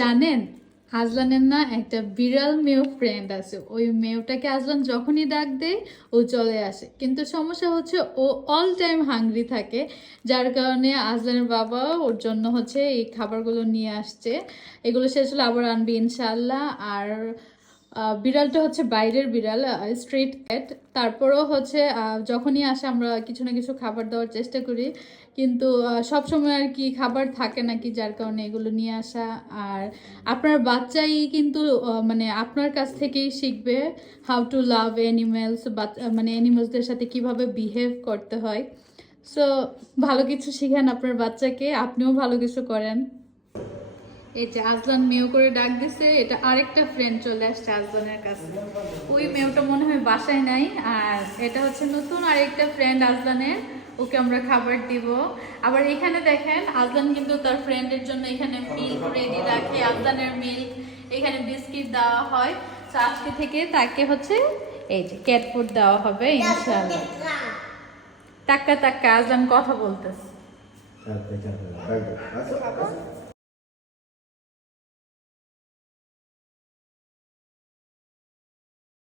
জানেন আজলানের না একটা বিড়াল মেয়ে ফ্রেন্ড আছে, ওই মেয়েটাকে আজলান যখনই ডাক দেয় ও চলে আসে, কিন্তু সমস্যা হচ্ছে ও অল টাইম হাংরি থাকে, যার কারণে আজলানের বাবা ওর জন্য হচ্ছে এই খাবারগুলো নিয়ে আসছে। এগুলো শেষ হলে আবার আনবি ইনশাল্লাহ। আর বিড়ালটা হচ্ছে বাইরের বিড়াল, স্ট্রিট ক্যাট। তারপরেও হচ্ছে যখনই আসে আমরা কিছু না কিছু খাবার দেওয়ার চেষ্টা করি, কিন্তু সব সময় আর কি খাবার থাকে নাকি, যার কারণে এগুলো নিয়ে আসা। আর আপনার বাচ্চাই কিন্তু মানে আপনার কাছ থেকেই শিখবে হাউ টু লাভ অ্যানিমেলস, মানে অ্যানিমেলসদের সাথে কিভাবে বিহেভ করতে হয়। সো ভালো কিছু শিখেন আপনার বাচ্চাকে, আপনিও ভালো কিছু করেন। এই যে আজলান মেয়েও করে ডাক দিছে, এটা আরেকটা ফ্রেন্ড চলে আসছে আজলানের কাছে। ওই মেয়েটা মনে হয় বাসায় নাই, আর এটা হচ্ছে নতুন আরেকটা ফ্রেন্ড আজলানের, ওকে আমরা খাবার দিব। আবার এখানে দেখেন আজলান কিন্তু তার ফ্রেন্ডের জন্য এখানে মিল্ক রেডি রাখে, আজলানের মিল্ক, এখানে বিস্কিট দেওয়া হয়। তো আজকে থেকে তাকে হচ্ছে এই যে ক্যাট ফুড দেওয়া হবে ইনশাআল্লাহ। টাক্কা টাক্কা আজলান কথা বলতেছে।